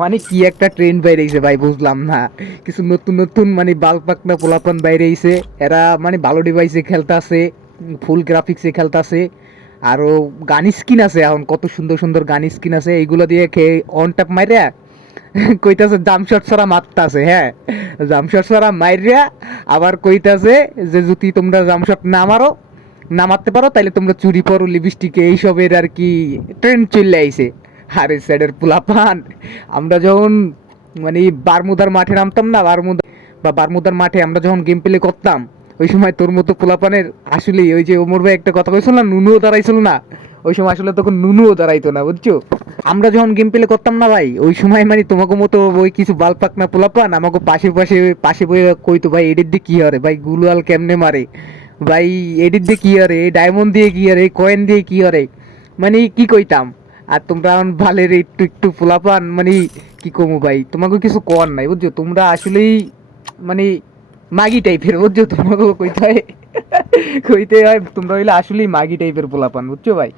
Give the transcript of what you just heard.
মানে কি একটা ট্রেন্ড বাইরেছে ভাই, বুঝলাম না। কিছু নতুন নতুন মানে বাল পাকনা পোলাপান বাইরেছে। এরা মানে ভালো ডিভাইসে খেলতাছে, ফুল গ্রাফিক্সে খেলতাছে। আরো গান স্কিন আছে, এখন কত সুন্দর সুন্দর গান স্কিন আছে, এইগুলো দিয়ে খেয়ে অন ট্যাপ মাইরা কইতাছে জামশট ছাড়া মারতাছে। হ্যাঁ, জামশট ছাড়া মাইরিয়া আবার কইতাছে যে যদি তোমরা জামশট না মারো, না মারতে পারো, তাইলে তোমরা চুরি পরো লিপস্টিকে, এইসবের আর কি ট্রেন্ড চলে আইছে। আরে স্যারের পোলাপান, আমরা যখন মানে বারমুদার মাঠে নামতাম না, বারমুদা বা বারমুদার মাঠে আমরা যখন গেম প্লে করতাম, ওই সময় তোর মতো পোলাপানের আসলেই ওই যে ওমর ভাই একটা কথা কইছিল না, নুনুও দাঁড়াইছিল না, ওই সময় আসলে তখন নুনুও দাঁড়াইতো না, বুঝছো। আমরা যখন গেম প্লে করতাম না ভাই, ওই সময় মানে তোমাকে মতো ওই কিছু বাল পাক না পোলাপান আমাকে পাশে পাশে পাশে বয়ে কইতো, ভাই এডিট দিয়ে কি হরে, ভাই গুলওয়াল কেমনে মারে, ভাই এডিট দিয়ে কি হরে, এই ডায়মন্ড দিয়ে কি হরে, এই কয়েন দিয়ে কি হরে, মানে কি কইতাম। আর তোমরা এখন ভালের একটু একটু পোলাপান, মানে কি কমু ভাই, তোমাকে কিছু কর নাই, বুঝছো। তোমরা আসলেই মানে মাগি টাইপের, বুঝছো। তোমাকে কইতে হয় কইতে হয় তোমরা হইলে আসলেই মাগি টাইপের পোলাপান, বুঝছো ভাই।